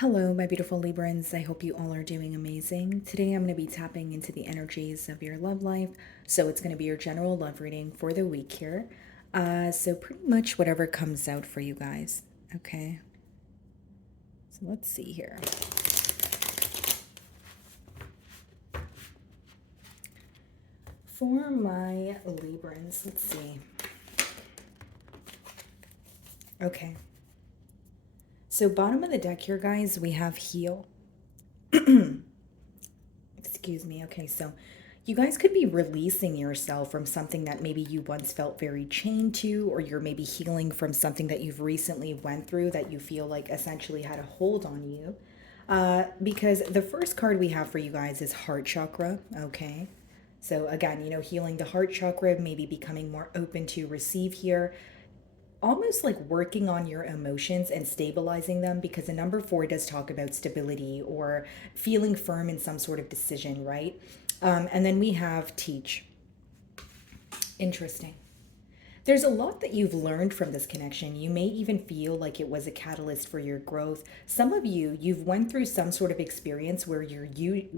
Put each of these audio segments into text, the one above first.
Hello, my beautiful Librans. I hope you all are doing amazing. Today I'm going to be tapping into the energies of your love life. So it's going to be your general love reading for the week here. So pretty much whatever comes out for you guys. Okay. So let's see here. For my Librans, let's see. Okay. So bottom of the deck here, guys, we have heal. Excuse me. Okay, so you guys could be releasing yourself from something that maybe you once felt very chained to, or you're maybe healing from something that you've recently went through that you feel like essentially had a hold on you. Because the first card we have for you guys is heart chakra. Okay. So again, healing the heart chakra, maybe becoming more open to receive here, almost like working on your emotions and stabilizing them, because the number four does talk about stability or feeling firm in some sort of decision, right? And then we have teach. Interesting. There's a lot that you've learned from this connection. You may even feel like it was a catalyst for your growth. Some of you've went through some sort of experience where you're utilizing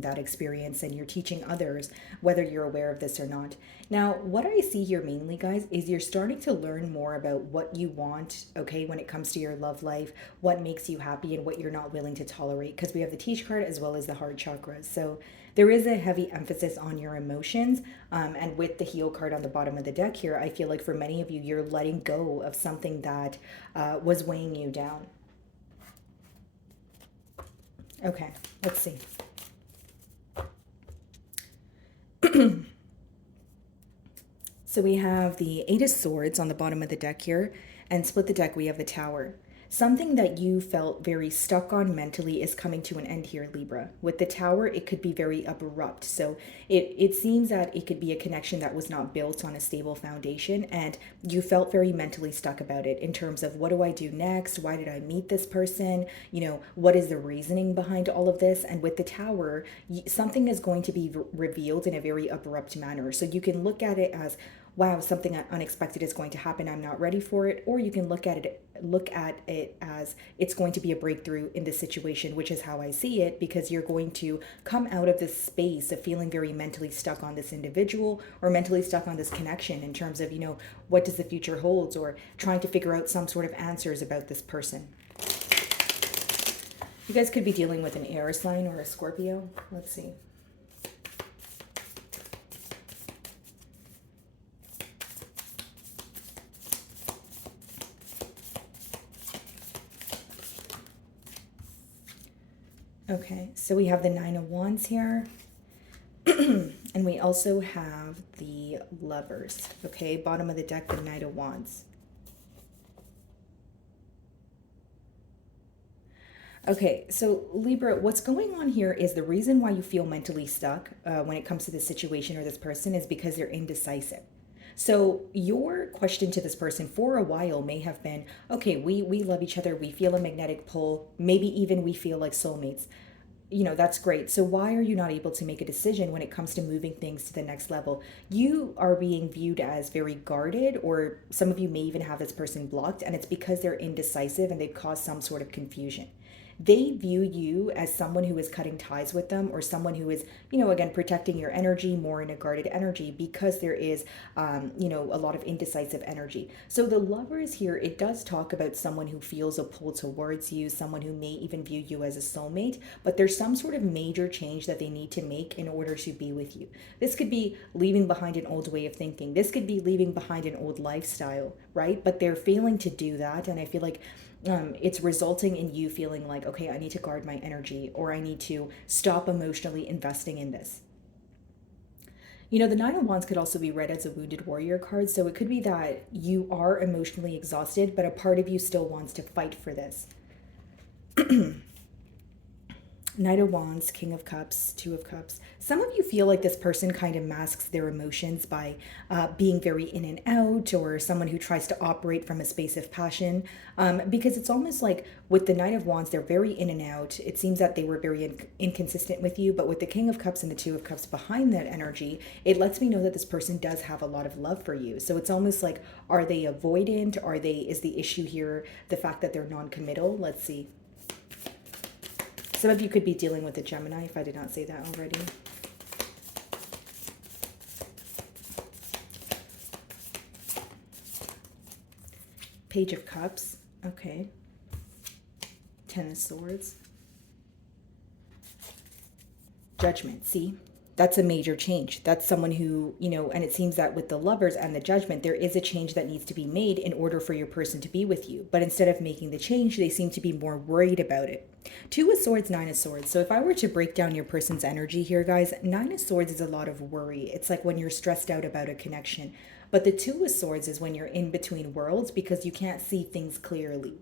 that experience and you're teaching others, whether you're aware of this or not. Now, what I see here mainly, guys, is you're starting to learn more about what you want, okay, when it comes to your love life, what makes you happy and what you're not willing to tolerate, because we have the teach card as well as the heart chakras. So there is a heavy emphasis on your emotions. And with the heal card on the bottom of the deck here, I feel like for many of you, you're letting go of something that was weighing you down. Okay, let's see. So we have the Eight of Swords on the bottom of the deck here, and split the deck, we have the Tower. Something that you felt very stuck on mentally is coming to an end here, Libra. With the Tower, it could be very abrupt. So it seems that it could be a connection that was not built on a stable foundation, and you felt very mentally stuck about it in terms of, what do I do next? Why did I meet this person? What is the reasoning behind all of this? And with the Tower, something is going to be revealed in a very abrupt manner. So you can look at it as, wow, something unexpected is going to happen, I'm not ready for it. Or you can look at it as, it's going to be a breakthrough in this situation, which is how I see it, because you're going to come out of this space of feeling very mentally stuck on this individual or mentally stuck on this connection in terms of, what does the future holds, or trying to figure out some sort of answers about this person. You guys could be dealing with an air sign or a Scorpio. Let's see. Okay, so we have the Nine of Wands here. And we also have the Lovers. Okay, bottom of the deck, the Knight of Wands. Okay, so Libra, what's going on here is the reason why you feel mentally stuck when it comes to this situation or this person is because they're indecisive. So your question to this person for a while may have been, okay, we love each other, we feel a magnetic pull, maybe even we feel like soulmates. That's great. So why are you not able to make a decision when it comes to moving things to the next level? You are being viewed as very guarded, or some of you may even have this person blocked, and it's because they're indecisive and they've caused some sort of confusion. They view you as someone who is cutting ties with them, or someone who is, again, protecting your energy more in a guarded energy, because there is, a lot of indecisive energy. So the Lovers here, it does talk about someone who feels a pull towards you, someone who may even view you as a soulmate, but there's some sort of major change that they need to make in order to be with you. This could be leaving behind an old way of thinking. This could be leaving behind an old lifestyle, right? But they're failing to do that. And I feel like it's resulting in you feeling like, okay, I need to guard my energy, or I need to stop emotionally investing in this. The Nine of Wands could also be read as a wounded warrior card. So it could be that you are emotionally exhausted, but a part of you still wants to fight for this. Knight of Wands, King of Cups, Two of Cups. Some of you feel like this person kind of masks their emotions by being very in and out, or someone who tries to operate from a space of passion. Because it's almost like with the Knight of Wands, they're very in and out. It seems that they were very inconsistent with you, but with the King of Cups and the Two of Cups behind that energy, it lets me know that this person does have a lot of love for you. So it's almost like, are they avoidant? Is the issue here the fact that they're non-committal? Let's see. Some of you could be dealing with a Gemini, if I did not say that already. Page of Cups. Okay. Ten of Swords. Judgment. See? That's a major change. That's someone who, and it seems that with the Lovers and the Judgment, there is a change that needs to be made in order for your person to be with you. But instead of making the change, they seem to be more worried about it. Two of Swords, Nine of Swords. So if I were to break down your person's energy here, guys, Nine of Swords is a lot of worry. It's like when you're stressed out about a connection. But the Two of Swords is when you're in between worlds because you can't see things clearly.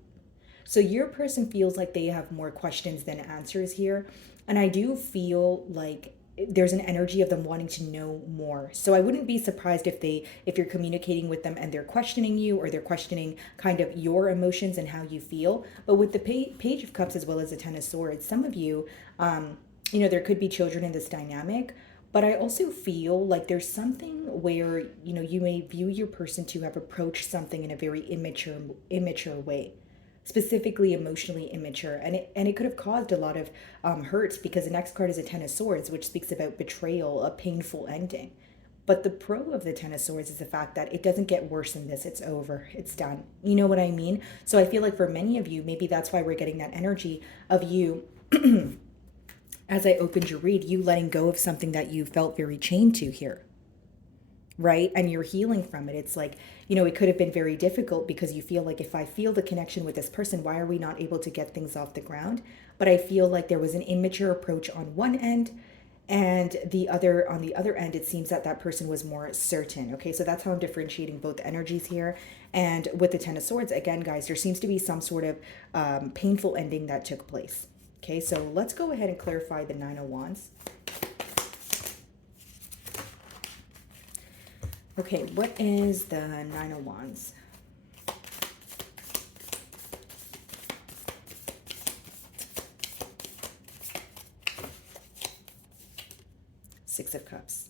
So your person feels like they have more questions than answers here. And I do feel like there's an energy of them wanting to know more. So I wouldn't be surprised if you're communicating with them and they're questioning you, or they're questioning kind of your emotions and how you feel. But with the Page of Cups as well as the Ten of Swords, some of you, there could be children in this dynamic. But I also feel like there's something where, you may view your person to have approached something in a very immature way, specifically emotionally immature, and it could have caused a lot of hurt, because the next card is a Ten of Swords, which speaks about betrayal, a painful ending. But the pro of the Ten of Swords is the fact that it doesn't get worse than this. It's over. It's done. You know what I mean? So I feel like for many of you, maybe that's why we're getting that energy of you, as I opened your read, you letting go of something that you felt very chained to here, right? And you're healing from it. It's like, it could have been very difficult because you feel like, if I feel the connection with this person, why are we not able to get things off the ground? But I feel like there was an immature approach on one end, and on the other end, it seems that that person was more certain. Okay, so that's how I'm differentiating both energies here. And with the Ten of Swords, again, guys, there seems to be some sort of painful ending that took place. Okay, so let's go ahead and clarify the Nine of Wands. Okay, what is the Nine of Wands? Six of Cups.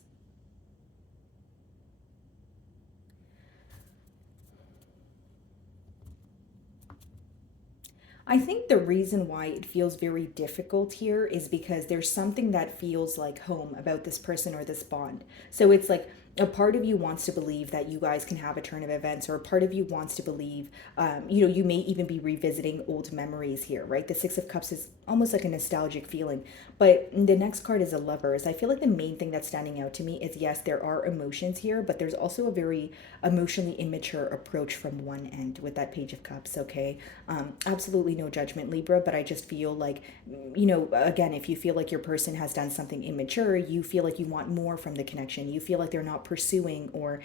I think the reason why it feels very difficult here is because there's something that feels like home about this person or this bond. So it's like a part of you wants to believe that you guys can have a turn of events, or a part of you wants to believe, you may even be revisiting old memories here, right? The Six of Cups is almost like a nostalgic feeling. But the next card is a Lovers. I feel like the main thing that's standing out to me is, yes, there are emotions here, but there's also a very emotionally immature approach from one end with that Page of Cups, okay? Absolutely no judgment, Libra, but I just feel like, again, if you feel like your person has done something immature, you feel like you want more from the connection. You feel like they're not pursuing or,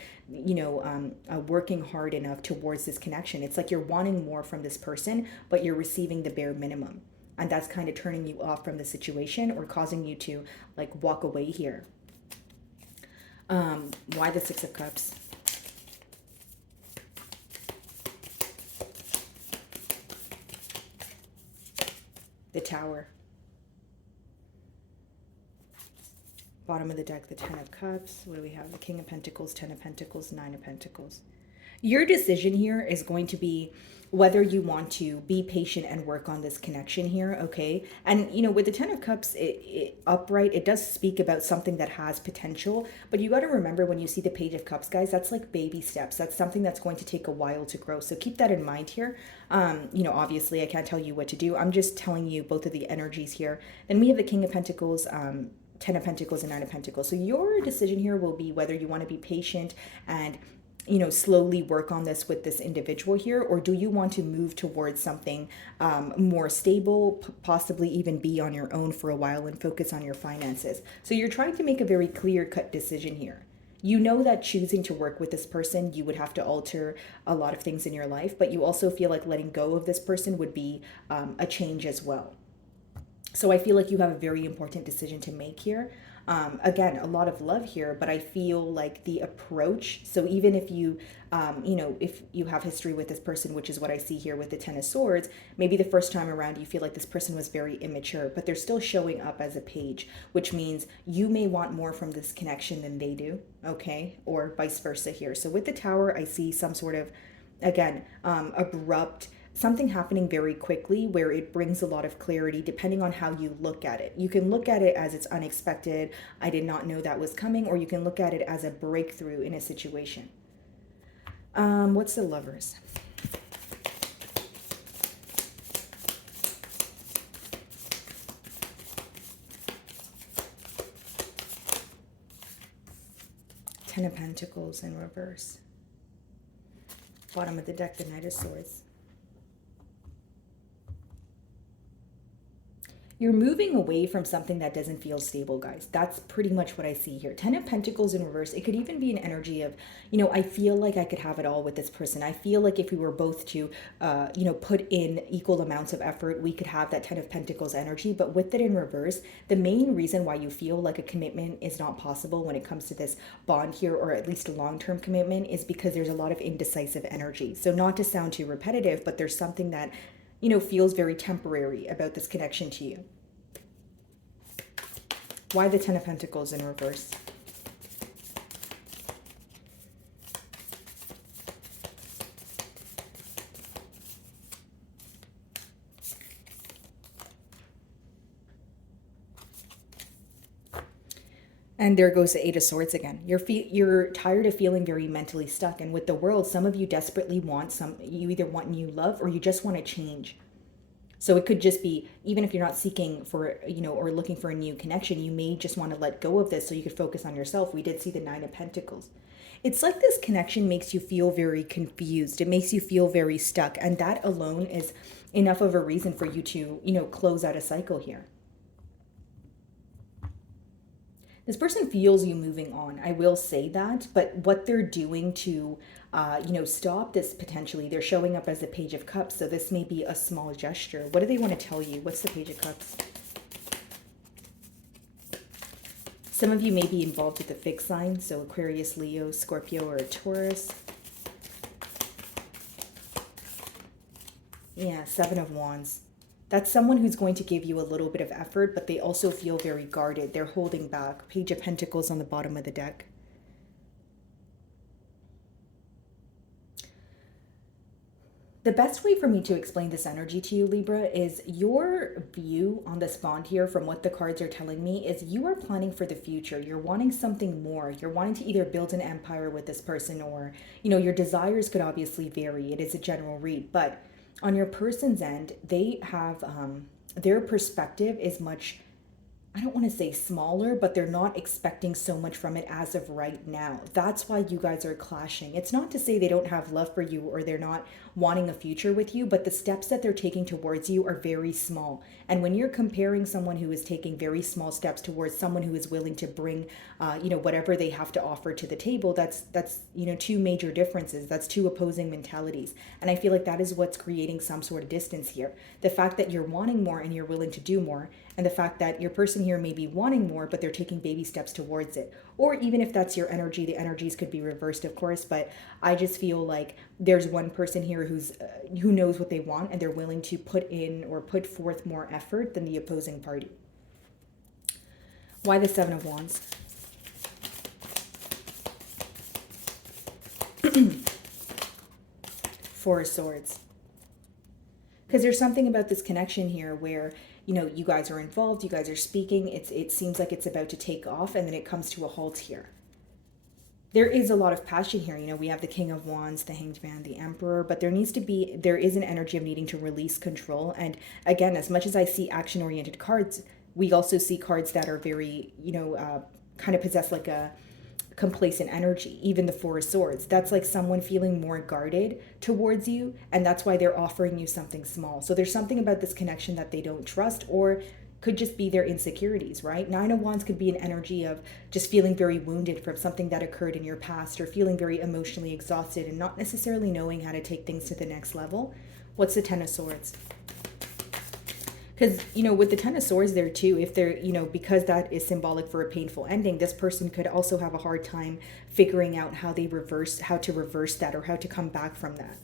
working hard enough towards this connection. It's like you're wanting more from this person, but you're receiving the bare minimum. And that's kind of turning you off from the situation, or causing you to like walk away here. Why the Six of Cups? The Tower. Bottom of the deck, the Ten of Cups. What do we have? The King of Pentacles, Ten of Pentacles, Nine of Pentacles. Your decision here is going to be whether you want to be patient and work on this connection here, okay? And, with the Ten of Cups, upright, it does speak about something that has potential, but you got to remember, when you see the Page of Cups, guys, that's like baby steps. That's something that's going to take a while to grow. So keep that in mind here. Obviously, I can't tell you what to do. I'm just telling you both of the energies here. Then we have the King of Pentacles, Ten of Pentacles, and Nine of Pentacles. So your decision here will be whether you want to be patient and slowly work on this with this individual here, or do you want to move towards something more stable, possibly even be on your own for a while and focus on your finances. So you're trying to make a very clear-cut decision here. You know that choosing to work with this person, you would have to alter a lot of things in your life, but you also feel like letting go of this person would be a change as well. So I feel like you have a very important decision to make here. Again, a lot of love here, but I feel like the approach. So even if you, if you have history with this person, which is what I see here with the Ten of Swords, maybe the first time around you feel like this person was very immature, but they're still showing up as a page, which means you may want more from this connection than they do, okay? Or vice versa here. So with the Tower, I see some sort of, again, abrupt, something happening very quickly where it brings a lot of clarity depending on how you look at it. You can look at it as it's unexpected, I did not know that was coming, or you can look at it as a breakthrough in a situation. What's the Lovers? Ten of Pentacles in reverse. Bottom of the deck, the Knight of Swords. You're moving away from something that doesn't feel stable, guys. That's pretty much what I see here. Ten of Pentacles in reverse. It could even be an energy of, I feel like I could have it all with this person. I feel like if we were both to, put in equal amounts of effort, we could have that Ten of Pentacles energy. But with it in reverse, the main reason why you feel like a commitment is not possible when it comes to this bond here, or at least a long-term commitment, is because there's a lot of indecisive energy. So not to sound too repetitive, but there's something that feels very temporary about this connection to you. Why the Ten of Pentacles in reverse? And there goes the Eight of Swords again. You're tired of feeling very mentally stuck. And with the World, some of you desperately want you either want new love or you just want to change. So it could just be, even if you're not seeking for, or looking for a new connection, you may just want to let go of this so you could focus on yourself. We did see the Nine of Pentacles. It's like this connection makes you feel very confused. It makes you feel very stuck. And that alone is enough of a reason for you to, close out a cycle here. This person feels you moving on. I will say that, but what they're doing to, stop this potentially, they're showing up as the Page of Cups. So this may be a small gesture. What do they want to tell you? What's the Page of Cups? Some of you may be involved with the fixed sign. So Aquarius, Leo, Scorpio, or Taurus. Yeah, Seven of Wands. That's someone who's going to give you a little bit of effort, but they also feel very guarded. They're holding back. Page of Pentacles on the bottom of the deck. The best way for me to explain this energy to you, Libra, is your view on this bond here from what the cards are telling me is you are planning for the future. You're wanting something more. You're wanting to either build an empire with this person or, your desires could obviously vary. It is a general read, but on your person's end, they have, their perspective is much, I don't want to say smaller, but they're not expecting so much from it as of right now. That's why you guys are clashing. It's not to say they don't have love for you or they're not wanting a future with you, but the steps that they're taking towards you are very small. And when you're comparing someone who is taking very small steps towards someone who is willing to bring, whatever they have to offer to the table, that's two major differences. That's two opposing mentalities. And I feel like that is what's creating some sort of distance here. The fact that you're wanting more and you're willing to do more, and the fact that your person here may be wanting more, but they're taking baby steps towards it. Or even if that's your energy, the energies could be reversed, of course, but I just feel like there's one person here who knows what they want and they're willing to put in or put forth more effort than the opposing party. Why the Seven of Wands? Four of Swords. Because there's something about this connection here where, you guys are involved, you guys are speaking, it seems like it's about to take off, and then it comes to a halt here. There is a lot of passion here. We have the King of Wands, the Hanged Man, the Emperor, but there is an energy of needing to release control. And again, as much as I see action-oriented cards, we also see cards that are very, kind of possess like a complacent energy. Even the Four of Swords, that's like someone feeling more guarded towards you, and that's why they're offering you something small. So there's something about this connection that they don't trust, or could just be their insecurities, right? Nine of Wands could be an energy of just feeling very wounded from something that occurred in your past, or feeling very emotionally exhausted and not necessarily knowing how to take things to the next level. What's the Ten of Swords? Because, with the Ten of Swords there too, if they're, because that is symbolic for a painful ending, this person could also have a hard time figuring out how to reverse that, or how to come back from that.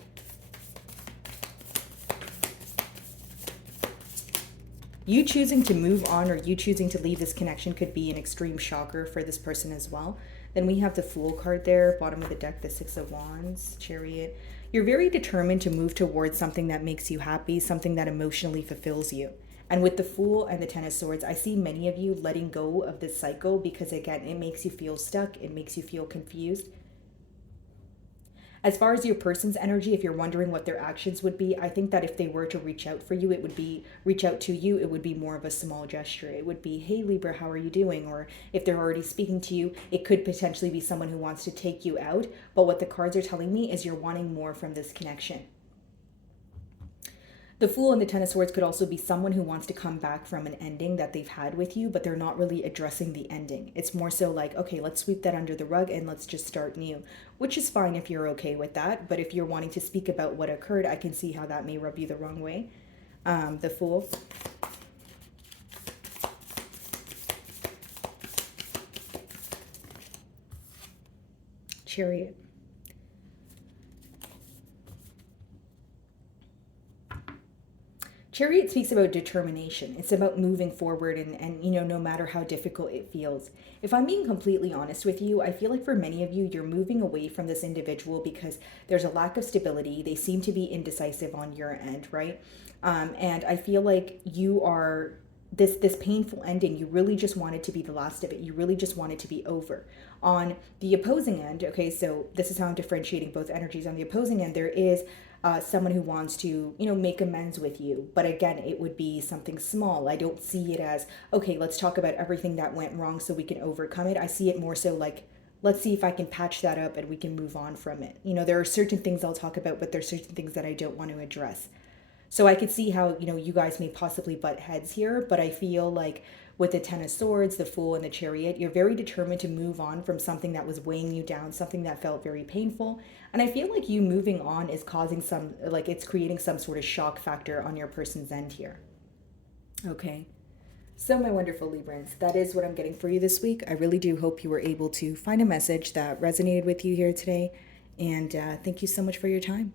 You choosing to move on, or you choosing to leave this connection, could be an extreme shocker for this person as well. Then we have the Fool card there, bottom of the deck, the Six of Wands, Chariot. You're very determined to move towards something that makes you happy, something that emotionally fulfills you. And with the Fool and the Ten of Swords, I see many of you letting go of this cycle because, again, it makes you feel stuck. It makes you feel confused. As far as your person's energy, if you're wondering what their actions would be, I think that if they were to reach out for you, reach out to you, it would be more of a small gesture. It would be, hey Libra, how are you doing? Or if they're already speaking to you, it could potentially be someone who wants to take you out. But what the cards are telling me is you're wanting more from this connection. The Fool and the Ten of Swords could also be someone who wants to come back from an ending that they've had with you, but they're not really addressing the ending. It's more so like, okay, let's sweep that under the rug and let's just start new, which is fine if you're okay with that. But if you're wanting to speak about what occurred, I can see how that may rub you the wrong way. The Fool. Chariot. Chariot speaks about determination. It's about moving forward and no matter how difficult it feels. If I'm being completely honest with you, I feel like for many of you, you're moving away from this individual because there's a lack of stability. They seem to be indecisive on your end, right? And I feel like you are this painful ending, you really just want it to be the last of it. You really just want it to be over. On the opposing end, okay, so this is how I'm differentiating both energies. On the opposing end, there is someone who wants to, make amends with you. But again, it would be something small. I don't see it as, okay, let's talk about everything that went wrong so we can overcome it. I see it more so like, let's see if I can patch that up and we can move on from it. There are certain things I'll talk about, but there's certain things that I don't want to address. So I could see how, you guys may possibly butt heads here, but I feel like with the Ten of Swords, the Fool, and the Chariot, you're very determined to move on from something that was weighing you down, something that felt very painful. And I feel like you moving on is causing it's creating some sort of shock factor on your person's end here. Okay. So my wonderful Librans, that is what I'm getting for you this week. I really do hope you were able to find a message that resonated with you here today. And thank you so much for your time.